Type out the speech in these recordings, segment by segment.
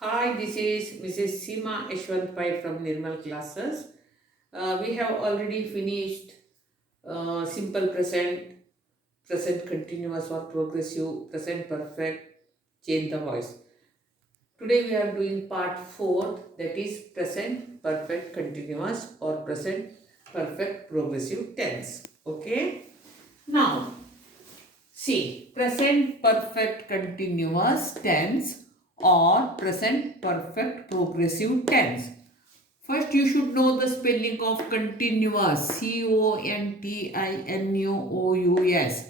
Hi, this is Mrs. Seema Ashwant Pai from Nirmal Classes. We have already finished simple present, present continuous or progressive, present perfect, change the voice. Today we are doing part 4, that is present perfect continuous or present perfect progressive tense. Okay. Now, see, present perfect continuous tense or present perfect progressive tense. First, you should know the spelling of continuous, Continuous,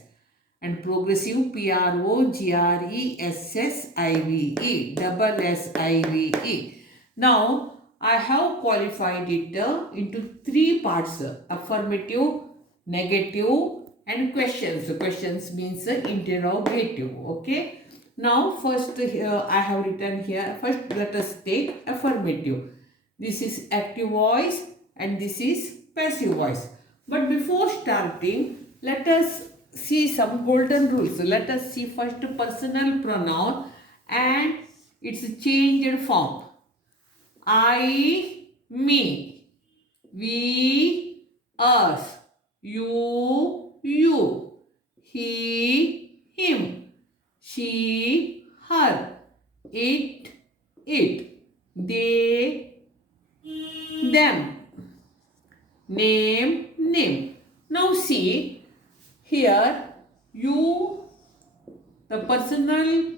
and progressive, Progressive, double Sive. Now, I have qualified it into three parts: affirmative, negative, and questions. So questions means interrogative. Okay. Now, first, I have written here. First, let us take affirmative. This is active voice and this is passive voice. But before starting, let us see some golden rules. So let us see first personal pronoun and its changed form. I, me, we, us, you, he, him, she, her, it, they, them, name. Now see here, you, the personal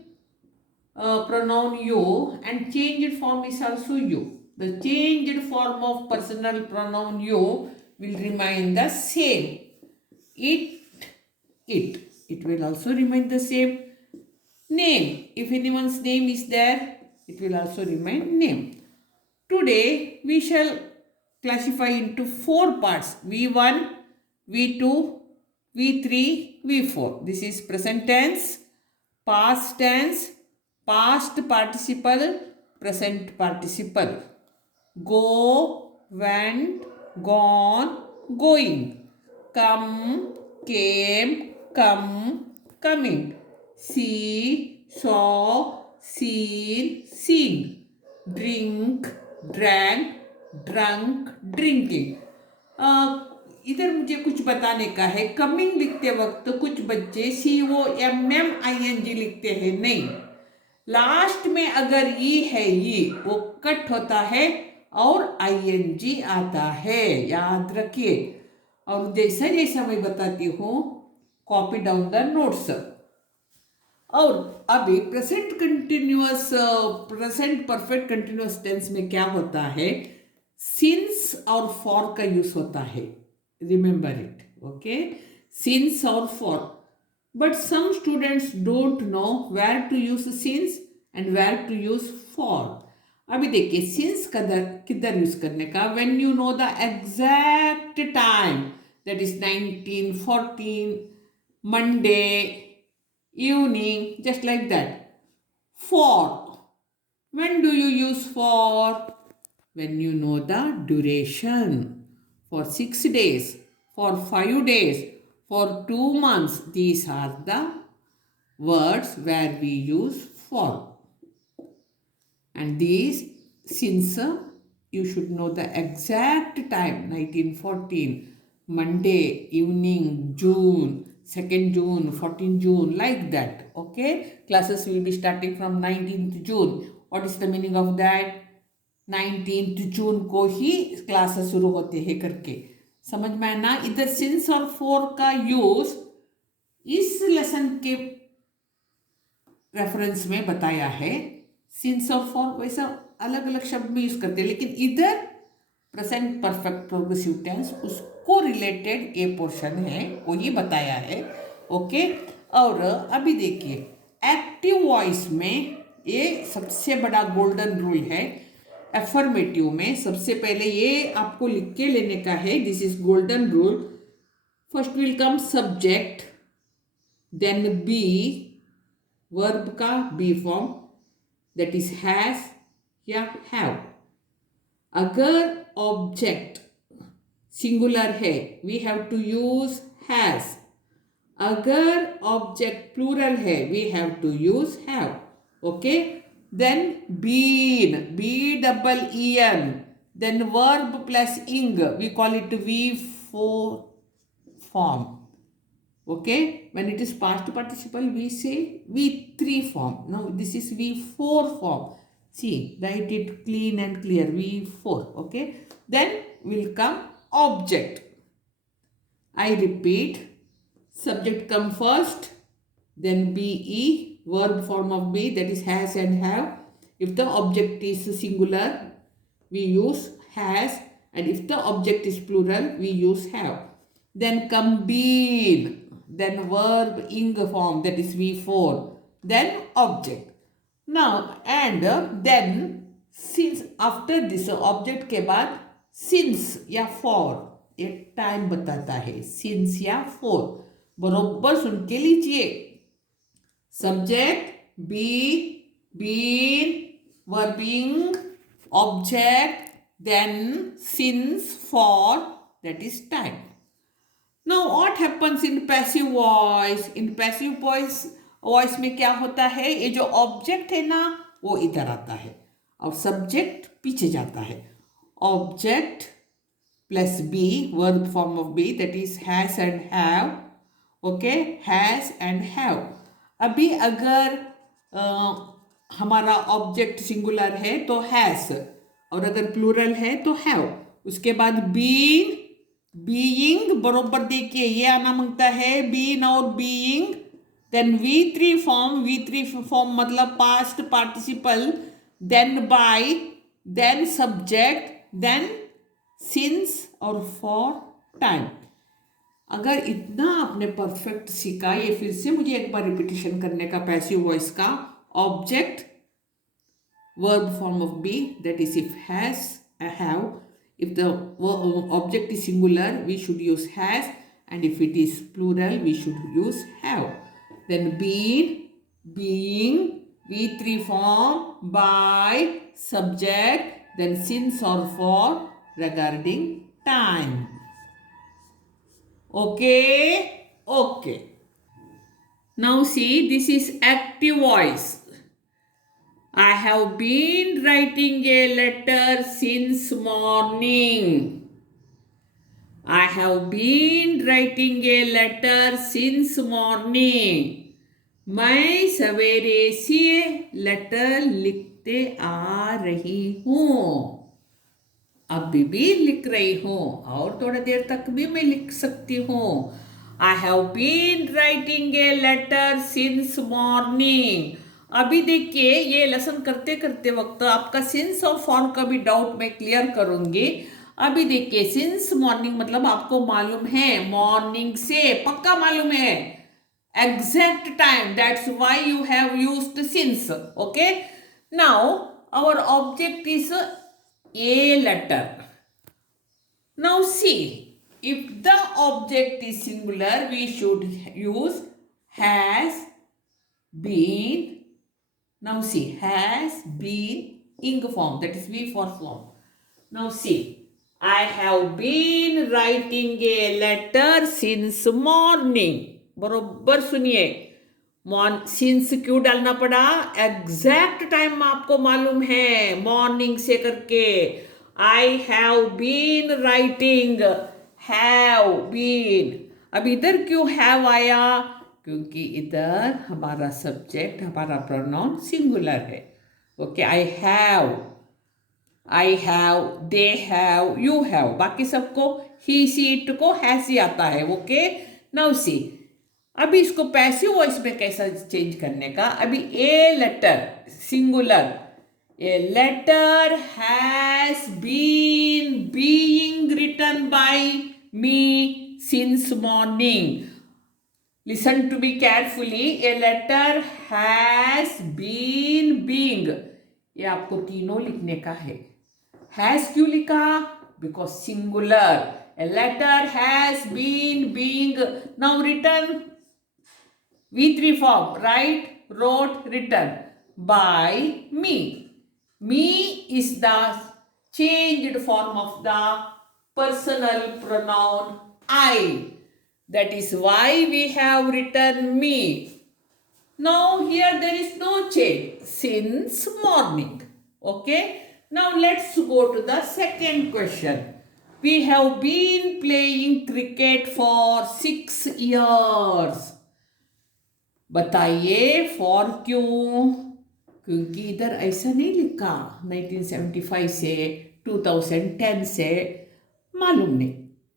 pronoun you, and changed form is also you. The changed form of personal pronoun you will remain the same. It, it will also remain the same. Name, if anyone's name is there, it will also remain name. Today we shall classify into four parts: V1, V2, V3, V4. This is present tense, past participle, present participle. Go, went, gone, going. Come, came, come, coming. See, saw, seen. Drink, drank, drunk, drinking. इधर मुझे कुछ बताने का है. Coming लिखते वक्त कुछ बच्चे COMMING लिखते हैं. नहीं, लास्ट में अगर ई है, ई वो कट होता है और ING आता है, याद रखिए. और जैसा जैसा मैं बताती हूँ, कॉपी डाउन द नोट्स. और अभी प्रेजेंट परफेक्ट कंटिन्यूअस टेंस में क्या होता है, सिंस और फॉर का यूज होता है. Remember it. ओके, सिंस और for. But some students don't know where to use since and where to use for. अभी देखिए, सिंस किधर यूज करने का, when you know the exact time, that is 1914 Monday evening, just like that. For, when do you use for? When you know the duration. For 6 days, for 5 days, for 2 months. These are the words where we use for. And these, since you should know the exact time, 1914, Monday, evening, June, 2nd June, 14th June, like that. Okay, classes will be starting from 19th June. What is the meaning of that? 19th June को ही classes शुरू होते हैं करके. समझ में आया ना. इधर सिंस और फोर का यूज इस लेसन के रेफरेंस में बताया है. सिंस और फॉर वैसा अलग अलग शब्द में यूज करते हैं, लेकिन इधर प्रेजेंट परफेक्ट प्रोग्रेसिव टेंस उसको रिलेटेड ये पोर्शन है, वो ये बताया है. ओके. और अभी देखिए, एक्टिव वॉइस में ये सबसे बड़ा गोल्डन रूल है. एफर्मेटिव में सबसे पहले ये आपको लिख के लेने का है. This is golden rule. First will come subject, then be, verb का be form, that is has या हैव. अगर ऑब्जेक्ट सिंगुलर है, we have to use has. अगर ऑब्जेक्ट प्लूरल है, we have to use have. Okay. then been, B-double-E-N, then verb plus ing, we call it V4 form. Okay, when it is past participle, we say V3 form. Now this is V4 form. See, write it clean and clear, V4. Okay, then will come object. I repeat, subject come first, then be, verb form of be, that is has and have. If the object is singular, we use has, and if the object is plural, we use have. Then come been, then verb ing form, that is V4, then object. Now and then since, after this object के बाद since या for एक time बताता है, since या for, बरोबर सुन के लीजिए. Subject be, been, verbing, object, then since, for, that is time. Now what happens in passive voice? In passive voice में क्या होता है, ये जो ऑब्जेक्ट है ना वो इधर आता है और सब्जेक्ट पीछे जाता है. Object plus be, verb form of be, that is has and have. Okay, has and have. अभी अगर हमारा ऑब्जेक्ट सिंगुलर है तो हैज, और अगर प्लूरल है तो हैव. उसके बाद बीइंग, बीइंग बरोबर देखिए ये आना मांगता है, बीन और being. Then V3 form, V3 form मतलब past participle, then by, then subject, then since और फॉर टाइम. अगर इतना आपने परफेक्ट सीखा, ये फिर से मुझे एक बार रिपीटेशन करने का पैसिव वॉइस का. Object, verb form of be, that is if has, have. If the object is singular, we should use has, and if it is plural, we should use have. Then been, being, V3 form, by, subject, then since or for regarding time. Okay? Okay. Now see, this is active voice. I have been writing a letter since morning. I have been writing a letter since morning. मैं सवेरे से letter लिखते आ रही हूँ. अभी भी लिख रही हूँ और थोड़ा देर तक भी मैं लिख सकती हूँ. I have been writing a letter since morning. अभी देखिए, ये लेसन करते करते वक्त आपका सिंस और फॉर का भी डाउट मैं क्लियर करूंगी. अभी देखिए, सिंस मॉर्निंग मतलब आपको मालूम है, मॉर्निंग से पक्का मालूम है, exact time, that's why you have used since. Okay, now our object is a letter. Now see, if the object is singular, we should use has been. Now see, has been ing form, that is V4 form. Now see, I have been writing a letter since morning. बरोबर सुनिए, since क्यों डालना पड़ा, exact time आपको मालूम है, morning से करके. I have been writing, have been. अब इधर क्यों हैव आया, क्योंकि इधर हमारा सब्जेक्ट, हमारा प्रोनाउन सिंगुलर है. Okay, I have, they have, you have, बाकी सबको ही, सी, इट को हैज ही आता है. ओके, नाउ सी, अभी इसको पैसिव वॉइस में कैसा चेंज करने का. अभी a letter singular, a letter has been being written by me since morning. Listen to me carefully. A letter has been being. ये आपको तीनों लिखने का है. Has क्यों लिखा? Because singular. A letter has been being. Now written V3 form. Write, wrote, written by me. Me is the changed form of the personal pronoun I. That is why we have written me. Now here there is no change since morning. Okay. Now let's go to the second question. We have been playing cricket for 6 years. बताइए for क्यों? क्योंकि इधर ऐसा नहीं लिखा 1975 से 2010 से, मालूम नहीं,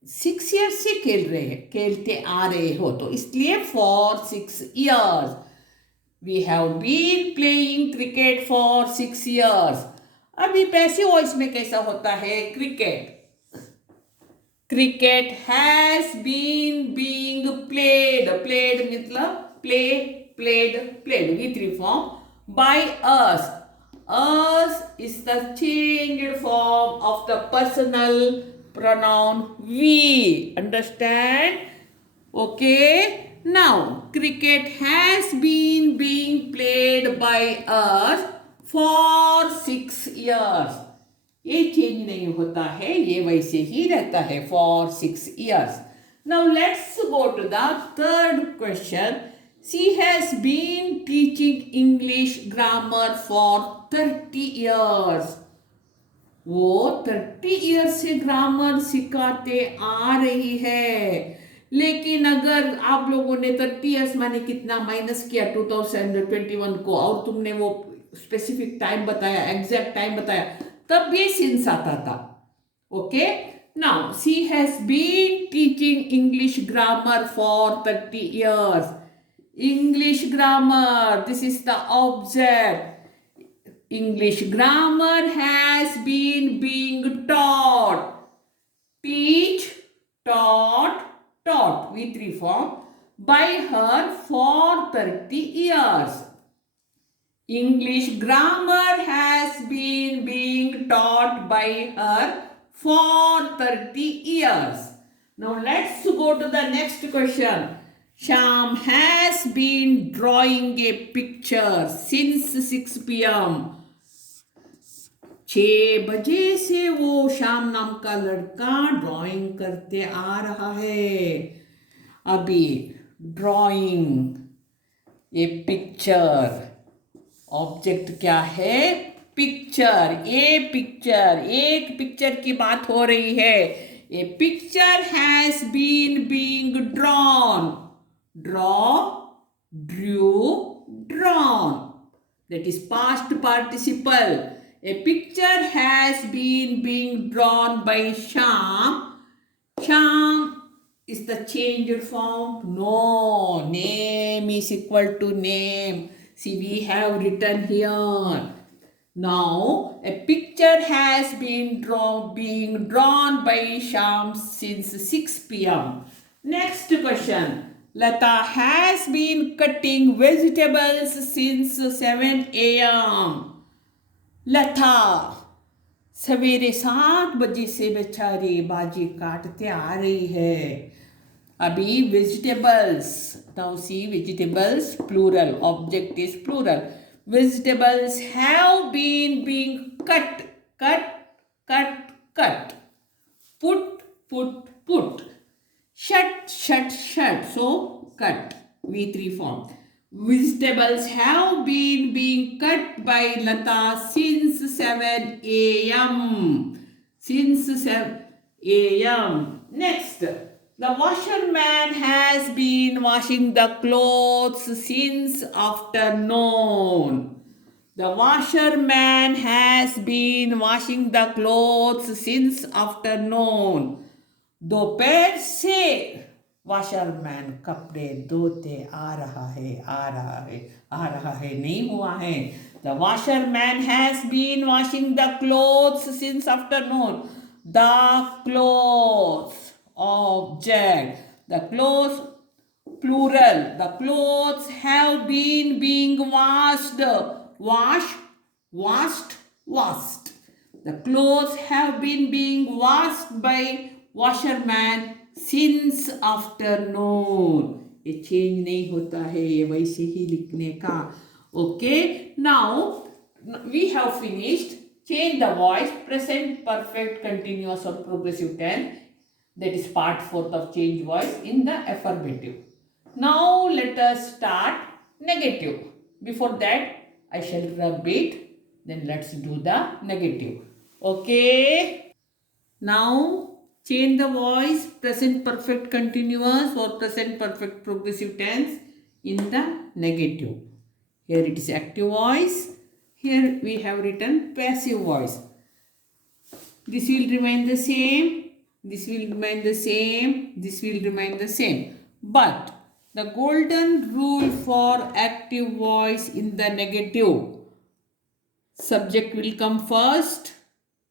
6 ईयर्स से खेल रहे हैं, खेलते आ रहे हो, तो इसलिए for 6 years. We have been playing cricket for 6 years. अभी पैसिव वॉइस में कैसा होता है? Cricket. Cricket has been being played. Played मतलब play, played, V3 form by us. Us is the changed form of the personal pronoun we. Understand? Okay. Now, cricket has been being played by us for 6 years. ये change नहीं होता है, ये वैसे ही रहता है for 6 years. Now, let's go to the third question. She has been teaching English grammar for 30 years. वो 30 years से ग्रामर सिखाते आ रही है. लेकिन अगर आप लोगों ने 30 years माने कितना माइनस किया 2021 को, और तुमने वो स्पेसिफिक टाइम बताया, एग्जैक्ट टाइम बताया, तब ये सिंस आता था. Okay. Now she has been teaching English grammar for 30 years. English grammar, this is the object. English grammar has been being taught. Teach, taught, taught, V3 form, by her for 30 years. English grammar has been being taught by her for 30 years. Now let's go to the next question. Sham has been drawing a picture since 6 p.m. 6 बजे से वो श्याम नाम का लड़का drawing करते आ रहा है. अभी ड्राइंग, ये पिक्चर, ऑब्जेक्ट क्या है? पिक्चर. ये पिक्चर, एक पिक्चर की बात हो रही है. A picture has been being drawn. Draw, drew, drawn. That is past participle. A picture has been being drawn by Sham. Sham is the changed form. No, name is equal to name. See, we have written here. Now, a picture has been being drawn by Sham since 6 p.m. Next question. Lata has been cutting vegetables since 7 a.m. लता सवेरे 7 बजे से बेचारी भाजी काटते आ रही है. अभी vegetables, now see vegetables plural, object is plural. Vegetables have been being cut, cut, cut, cut. Put. Shut, shut. So, cut. V3 form. Vegetables have been being cut by Lata since 7 a.m. Since 7 a.m. Next. The washerman has been washing the clothes since afternoon. The washerman has been washing the clothes since afternoon. दोपहर से washerman कपड़े धोते आ रहा है, नहीं हुआ है. The washerman has been washing the clothes since afternoon. The clothes, object, the clothes plural. The clothes have been being washed. washed. The clothes have been being washed by washerman since afternoon. ये change नहीं होता है, ये वैसे ही लिखने का. Okay. Now we have finished. Change the voice, present perfect continuous or progressive tense, that is part 4th of change voice in the affirmative. Now let us start negative. Before that, I shall rub it. Then let's do the negative. Okay. Now change the voice present perfect continuous or present perfect progressive tense in the negative. Here it is active voice. Here we have written passive voice. This will remain the same. This will remain the same. This will remain the same. But the golden rule for active voice in the negative, subject will come first,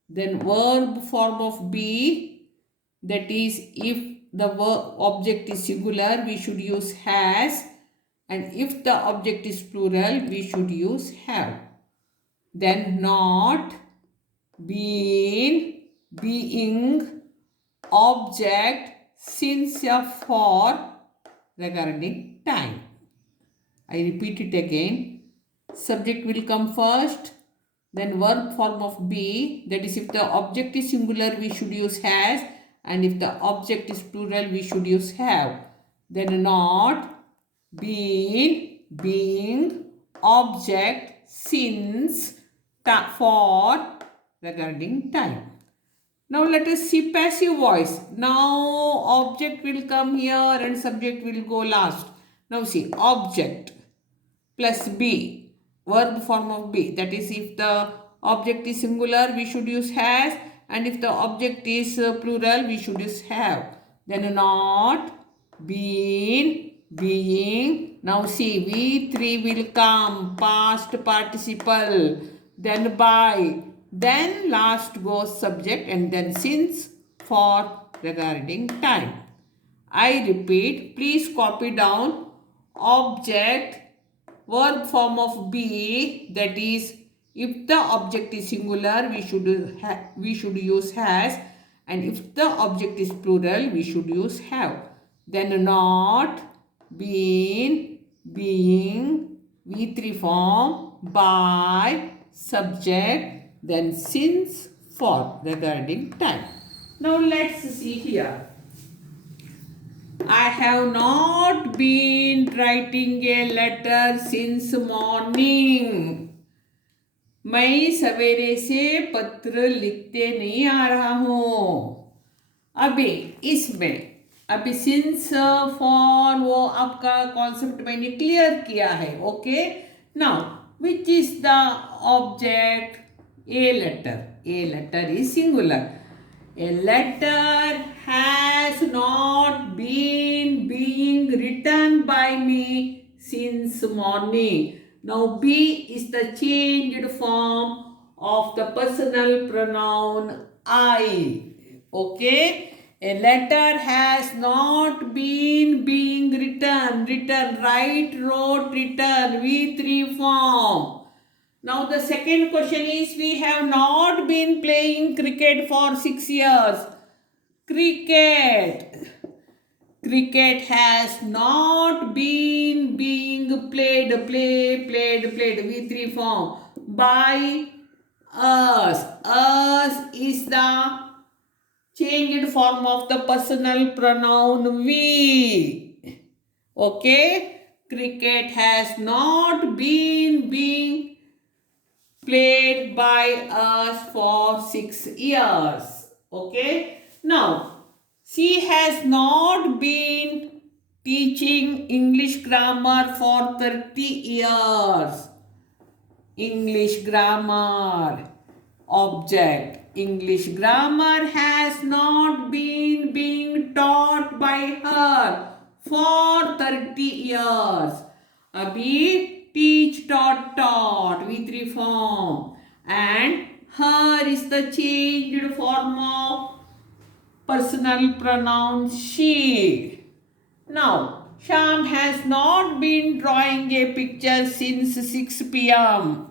then verb form of be. That is, if the object is singular, we should use has, and if the object is plural, we should use have. Then not, been, being, object, since, for, regarding time. I repeat it again. Subject will come first, then verb form of be. That is, if the object is singular, we should use has, and if the object is plural, we should use have. Then not, been, being, object, since, for, regarding time. Now let us see passive voice. Now object will come here and subject will go last. Now see, object plus be, verb form of be. That is, if the object is singular, we should use has, and if the object is plural, we should use have. Then not, been, being. Now see, V3 will come, past participle, then by, then last goes subject, and then since, for, regarding time. I repeat, please copy down object, verb form of be. That is, if the object is singular, we should use has, and if the object is plural, we should use have. Then not, been, being, V3 form, by, subject, then since, for, regarding time. Now let's see here. I have not been writing a letter since morning. मैं सवेरे से पत्र लिखते नहीं आ रहा हूँ. अभी इसमें अभी सिंस फॉर वो आपका कॉन्सेप्ट मैंने क्लियर किया है. Okay. Now which is the object? A letter. A letter is singular. A letter has not been being written by me since morning. Now be is the changed form of the personal pronoun I. Okay. A letter has not been being written. Written, write, wrote, written, V3 form. Now the second question is, we have not been playing cricket for 6 years. Cricket. Cricket has not been being played. Played. V3 form. By us. Us is the changed form of the personal pronoun we. Okay. Cricket has not been being played by us for 6 years. Okay. Now, she has not been teaching English grammar for 30 years. English grammar. Object. English grammar has not been being taught by her for 30 years. Abhi teach, taught, V3 form, and her is the changed form of personal pronoun she. Now, Sham has not been drawing a picture since 6 p.m.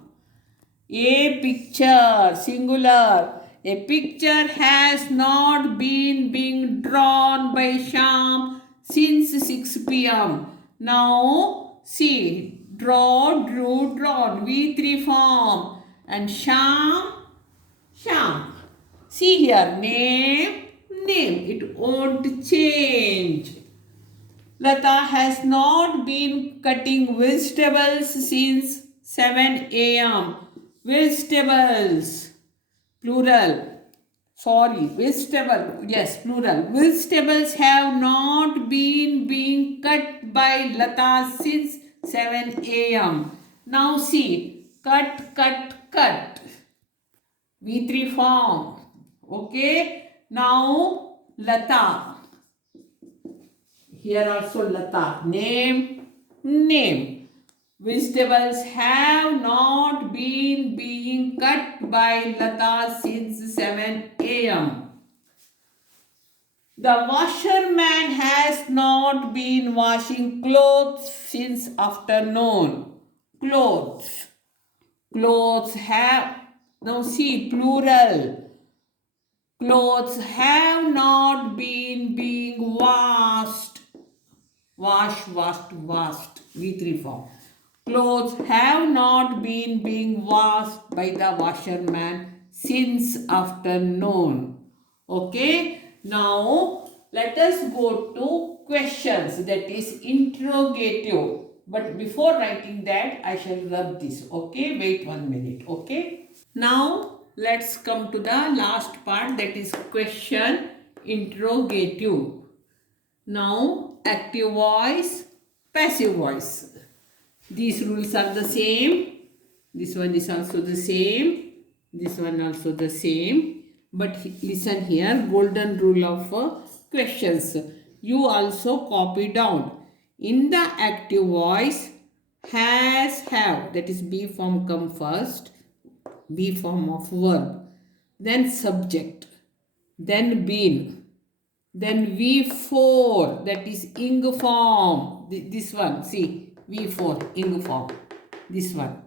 A picture, singular. A picture has not been being drawn by Sham since 6 p.m. Now, see. Draw, drew, drawn, V3 form, and Sham. See here, name, it won't change. Lata has not been cutting vegetables since 7 a.m. Vegetables, plural. Sorry, vegetable. Yes, plural. Vegetables have not been being cut by Lata since 7 a.m. Now see, cut, cut, cut. V3 form. Okay. Now Lata. Here also Lata. Name, name. Vegetables have not been being cut by Lata since 7 a.m. The washerman has not been washing clothes since afternoon. Clothes. Clothes have, now see, plural. Clothes have not been being washed. Washed. V3 form. Clothes have not been being washed by the washerman since afternoon. Okay. Now, let us go to questions, that is interrogative. But before writing that, I shall rub this. Okay. Wait 1 minute. Okay. Now, let's come to the last part, that is question interrogative. Now, active voice, passive voice. These rules are the same. This one is also the same. This one also the same. But listen here, golden rule of questions. You also copy down. In the active voice, has, have, that is B form come first. B form of verb. Then subject. Then been. Then V4, that is ing form. This one, see, V4, ing form. This one.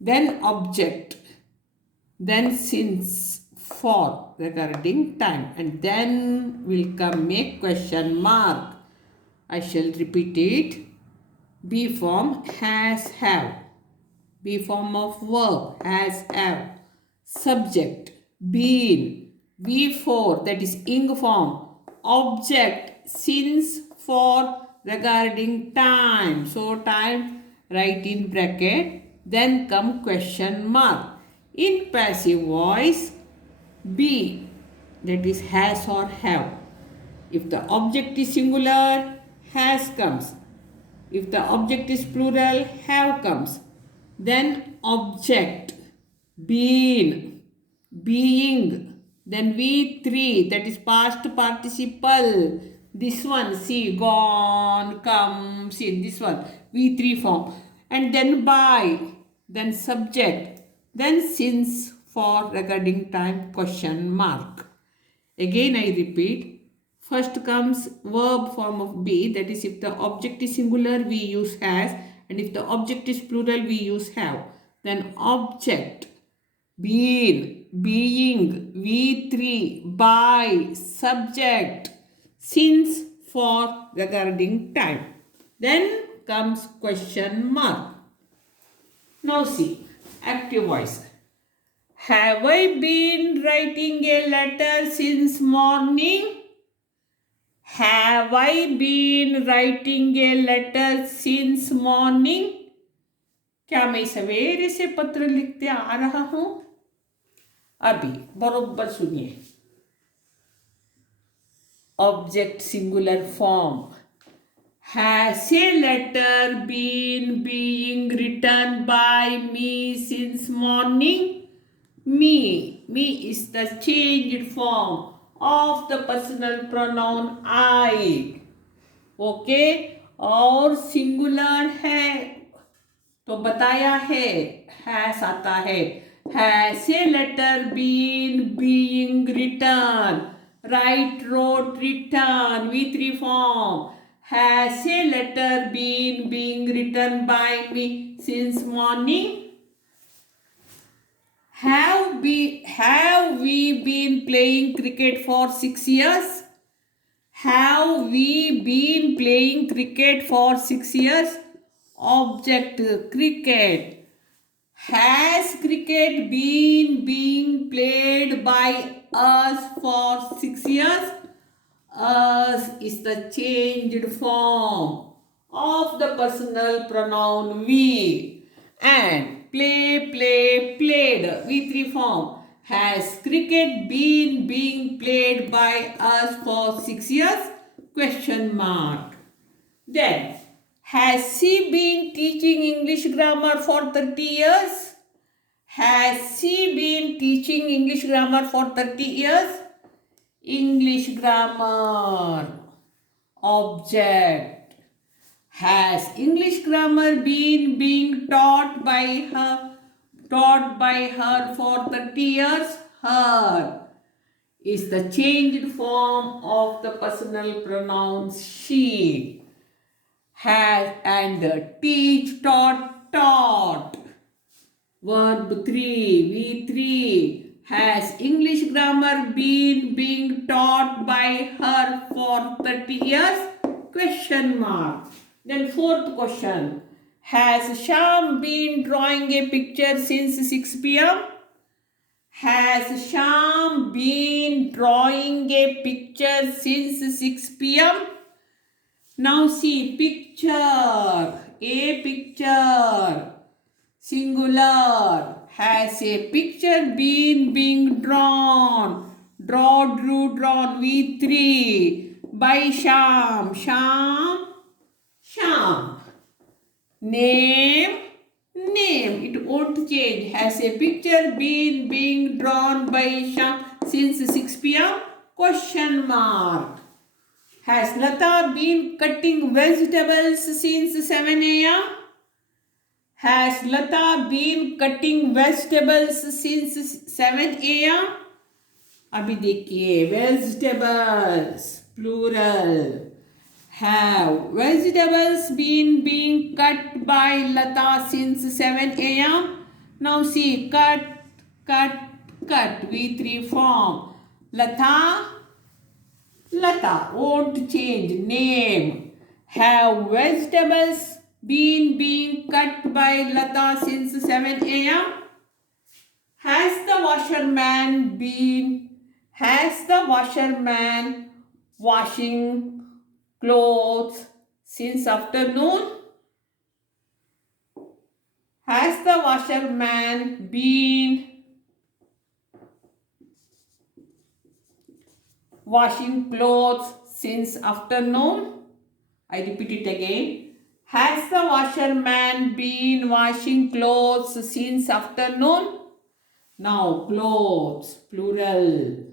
Then object. Then since, for, regarding time. And then will come make question mark. I shall repeat it. B form, has, have. B form of verb, has, have. Subject, been. V4, that is ing form. Object, since, for, regarding time. So time, write in bracket. Then come question mark. In passive voice, be, that is has or have. If the object is singular, has comes. If the object is plural, have comes. Then object, been, being. Then V3, that is past participle. This one, see, gone, come, see, this one, V3 form. And then by, then subject, then since, for, regarding time, question mark. Again I repeat, first comes verb form of be, that is if the object is singular we use has, and if the object is plural we use have. Then object, been, being, V3, by, subject, since, for, regarding time. Then comes question mark. Now see, active voice. Have I been writing a letter since morning? Have I been writing a letter since morning? क्या मैं सवेरे से पत्र लिखते आ रहा हूं? अभी बरोबर सुनिए. Object singular form. Has a letter been being written by me since morning? Me. Me is the changed form of the personal pronoun I. Okay? और सिंगुलर है तो बताया है, हैस आता है. Has a letter been being written? Write, wrote, written. V3 form. Has a letter been being written by me since morning? Have we been playing cricket for 6 years? Have we been playing cricket for 6 years? Object, cricket. Has cricket been being played by us for 6 years? us is the changed form of the personal pronoun we. And play, play, played, V3 form. Has cricket been being played by us for 6 years? Question mark. Then, has she been teaching English grammar for 30 years? Has she been teaching English grammar for 30 years? English grammar. Object. Has English grammar been being taught by her for 30 years? Her is the changed form of the personal pronoun she. Has and teach, taught. Verb 3, V3. Has English grammar been being taught by her for 30 years? Question mark. Then fourth question. Has Sham been drawing a picture since 6 p.m.? Has Sham been drawing a picture since 6 p.m.? Now see picture. A picture. Singular. Has a picture been being drawn? Draw, drew, drawn. V3. By Sham. Sham. Sham. Name. Name. It won't change. Has a picture been being drawn by Sham since 6 p.m.? Question mark. Has Lata been cutting vegetables since 7 a.m.? Has Lata been cutting vegetables since 7 a.m.? अभी देखिए vegetables plural. Have vegetables been being cut by Lata since 7 a.m.? Now see cut, cut, cut. V3 form. Lata won't change. Name. Have vegetables been being cut by Lata since 7 a.m.? Has the washerman washing clothes since afternoon? Has the washerman been washing clothes since afternoon? I repeat it again. Has the washerman been washing clothes since afternoon? Now clothes plural.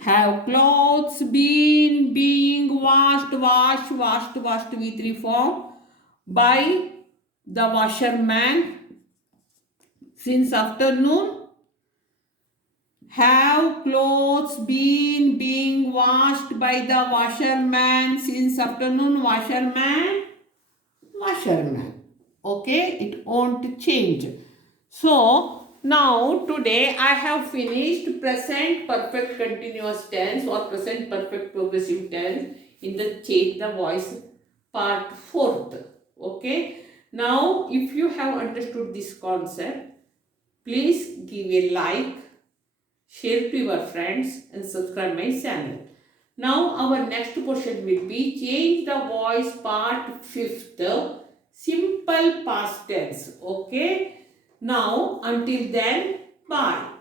Have clothes been being washed V3 form by the washerman since afternoon? Have clothes been being washed by the washerman since afternoon? Washerman. Okay, it won't change. So, now today I have finished present perfect continuous tense or present perfect progressive tense in the change the voice part 4th. Okay. Now, if you have understood this concept, please give a like, share to your friends and subscribe my channel. Now our next question will be change the voice part 5th, simple past tense. Okay. Now until then, bye.